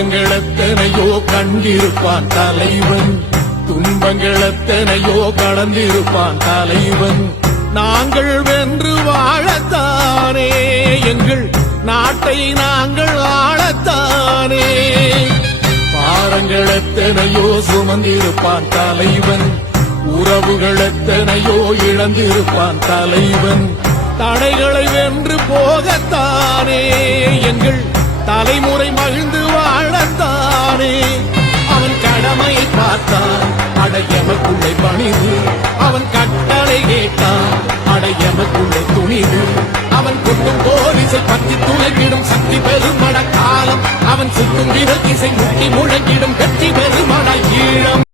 துன்பங்கள் எத்தனையோ கண்டிருப்பான் தலைவன், துன்பங்கள் எத்தனையோ கடந்திருப்பான் தலைவன். நாங்கள் வென்று வாழத்தானே, எங்கள் நாட்டை நாங்கள் ஆளத்தானே. பாரங்கள் எத்தனையோ சுமந்திருப்பான் தலைவன், உறவுகள் எத்தனையோ இழந்திருப்பான் தலைவன். தடைகளை வென்று போகத்தானே, எங்கள் தலைமுறை மகிழ்ந்து வாழத்தானே. அவன் கடமையை பார்த்தான், அடையமக்குள்ளே பணிது. அவன் கட்டளை கேட்டான், அடையமக்குள்ளே துணிது. அவன் கொட்டும் போலீசை பற்றி துளைக்கிடும் சக்தி பெருமட காலம். அவன் சுட்டும் விரல் இசை முட்டி முழங்கிடும் வெற்றி பெருமட ஈழம்.